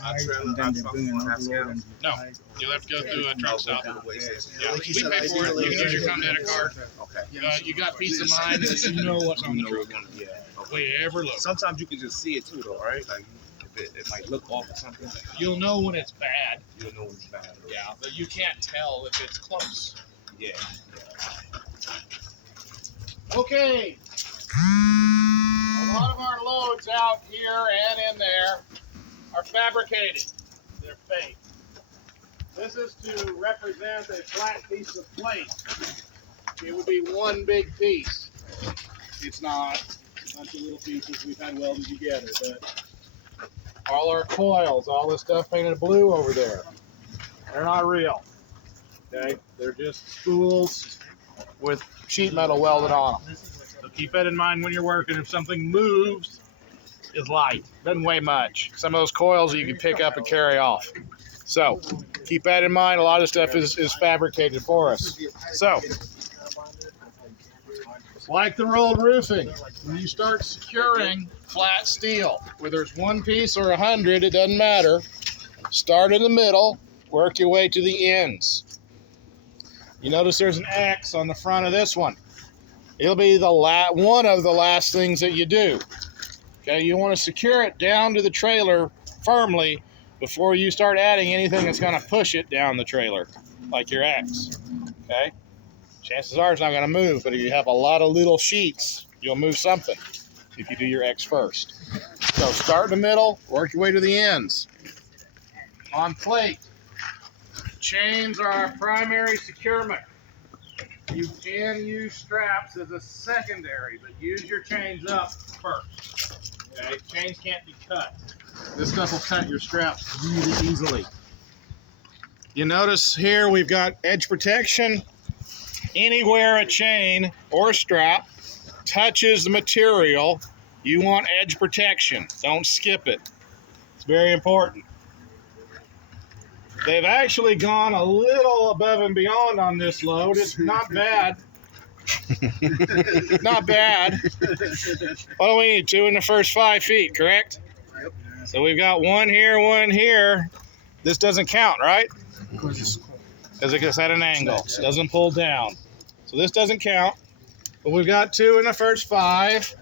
No, you'll have to go through a truck stop. Yeah, we pay for it. You can use your Comdata card. Okay. You got peace of mind that you know what's on the truck. Yeah. We ever look. Sometimes you can just see it too, though, right? Like it might look off or something. You'll know when it's bad. You'll know when it's bad. Yeah, but you can't tell if it's close. Yeah. Okay. A lot of our loads out here and in there are fabricated. They're fake. This is to represent a flat piece of plate. It would be one big piece. It's not. A bunch of little pieces we've had welded together. But all our coils, all this stuff painted blue over there, they're not real. Okay? They're just spools with sheet metal welded on them. So keep that in mind when you're working. If something moves, it's light. Doesn't weigh much. Some of those coils you can pick up and carry off. So keep that in mind. A lot of stuff is fabricated for us. So, like the rolled roofing, when you start securing flat steel, whether it's one piece or 100, it doesn't matter. Start in the middle, work your way to the ends. You notice there's an X on the front of this one. It'll be one of the last things that you do. Okay, you want to secure it down to the trailer firmly before you start adding anything that's going to push it down the trailer, like your X. Okay, chances are it's not going to move, but if you have a lot of little sheets, you'll move something if you do your X first. So start in the middle, work your way to the ends. On plate, chains are our primary securement. You can use straps as a secondary, but use your chains up first. Okay? Chains can't be cut. This stuff will cut your straps really easily. You notice here we've got edge protection. Anywhere a chain or a strap touches the material, you want edge protection. Don't skip it. It's very important. They've actually gone a little above and beyond on this load. It's not bad. Not bad. What do we need? 2 in the first 5 feet, correct? Yep. So we've got 1 here, 1 here. This doesn't count, right? Because it's at an angle. It doesn't pull down. So this doesn't count. But we've got 2 in the first 5.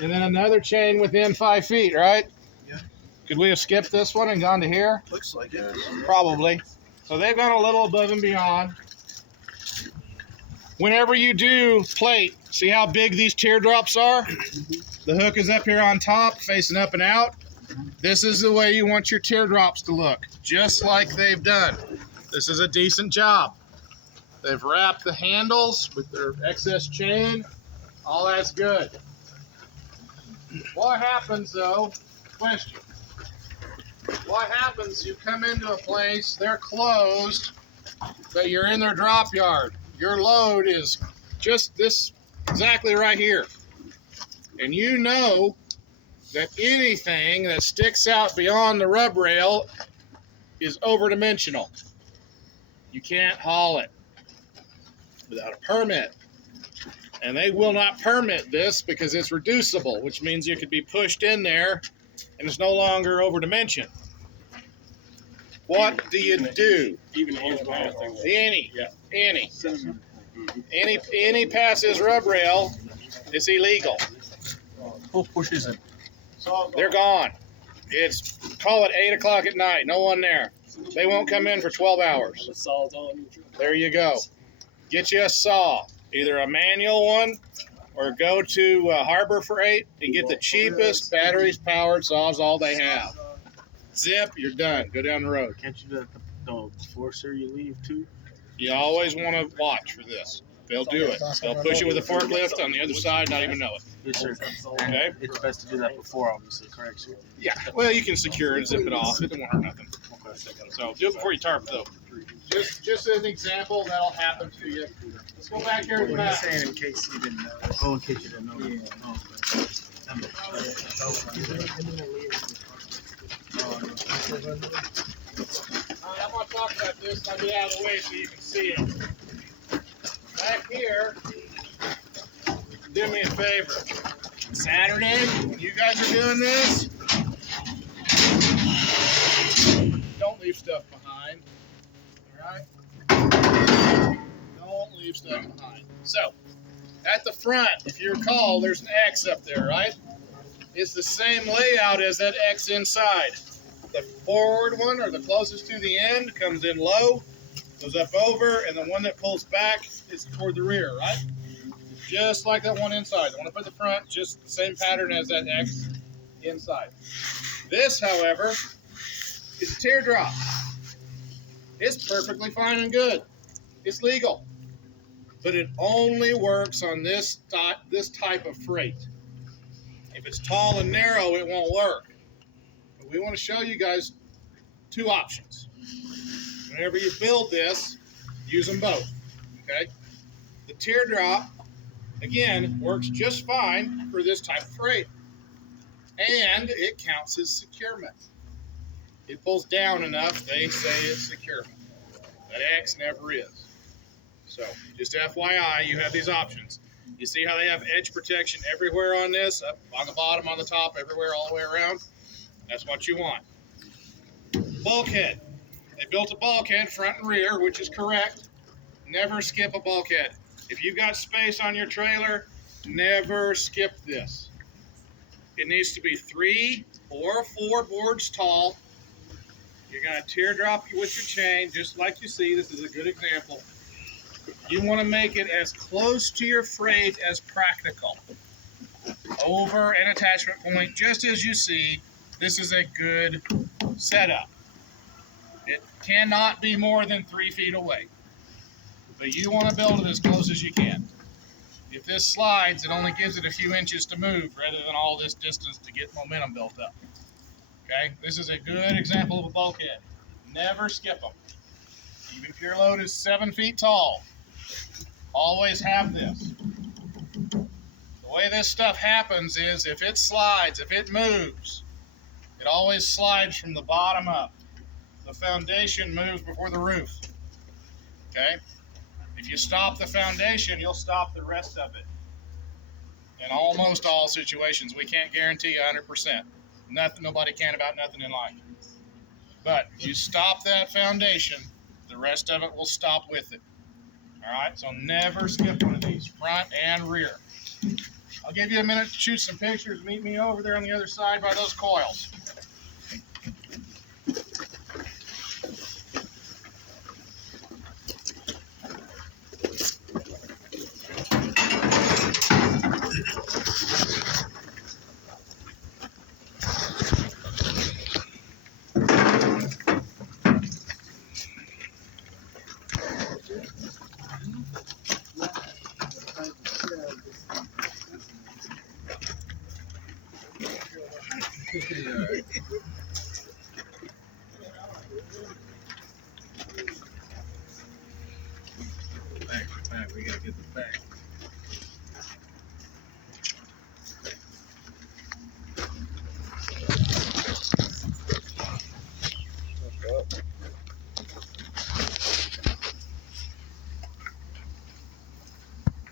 And then another chain within 5 feet, right? Could we have skipped this one and gone to here? Looks like it. Probably. So they've gone a little above and beyond. Whenever you do plate, see how big these teardrops are? The hook is up here on top, facing up and out. This is the way you want your teardrops to look, just like they've done. This is a decent job. They've wrapped the handles with their excess chain. All that's good. What happens though? Question. What happens, you come into a place, they're closed, but you're in their drop yard. Your load is just this, exactly right here. And you know that anything that sticks out beyond the rub rail is overdimensional. You can't haul it without a permit. And they will not permit this because it's reducible, which means you could be pushed in there and it's no longer over dimension. What do you do? Any passes rub rail is illegal. Who pushes it? They're gone. Call it 8 o'clock at night. No one there. They won't come in for 12 hours. There you go. Get you a saw, either a manual one or go to Harbor Freight and get the cheapest batteries powered saws, all they have. Zip, you're done. Go down the road. Can't you do the forcer you leave too? You always want to watch for this. They'll do it. They'll push it with a forklift on the other side, not even know it. Yes, sir. Okay? It's best to do that before, obviously, correct, sir? Yeah. Well, you can secure it, zip it off. It won't hurt nothing. So do it before you tarp, though. Just as an example, that'll happen to you. Let's go back here to the back. Saying in case you didn't know. Oh, in case you didn't know. Yeah. Alright, I'm going to talk about this. I'll get out of the way so you can see it. Back here, do me a favor. Saturday, when you guys are doing this, stuff behind. All right? Don't leave stuff behind. So, at the front, if you recall, there's an X up there, right? It's the same layout as that X inside. The forward one, or the closest to the end, comes in low, goes up over, and the one that pulls back is toward the rear, right? Just like that one inside. The one up at the front, just the same pattern as that X inside. This, however, is a teardrop. It's perfectly fine and good. It's legal. But it only works on this type of freight. If it's tall and narrow, it won't work. But we want to show you guys two options. Whenever you build this, use them both. Okay? The teardrop, again, works just fine for this type of freight. And it counts as securement. It pulls down enough, they say it's securement. That X never is. So, just FYI, you have these options. You see how they have edge protection everywhere on this, up on the bottom, on the top, everywhere, all the way around? That's what you want. Bulkhead. They built a bulkhead front and rear, which is correct. Never skip a bulkhead. If you've got space on your trailer, never skip this. It needs to be 3 or 4 boards tall. You're going to teardrop with your chain, just like you see. This is a good example. You want to make it as close to your freight as practical. Over an attachment point, just as you see, this is a good setup. It cannot be more than 3 feet away. But you want to build it as close as you can. If this slides, it only gives it a few inches to move rather than all this distance to get momentum built up. Okay, this is a good example of a bulkhead. Never skip them. Even if your load is 7 feet tall, always have this. The way this stuff happens is if it slides, if it moves, it always slides from the bottom up. The foundation moves before the roof. Okay? If you stop the foundation, you'll stop the rest of it. In almost all situations, we can't guarantee 100%. Nothing, nobody can about nothing in life. But you stop that foundation, the rest of it will stop with it. All right, so never skip one of these, front and rear. I'll give you a minute to shoot some pictures. Meet me over there on the other side by those coils. We gotta get the back.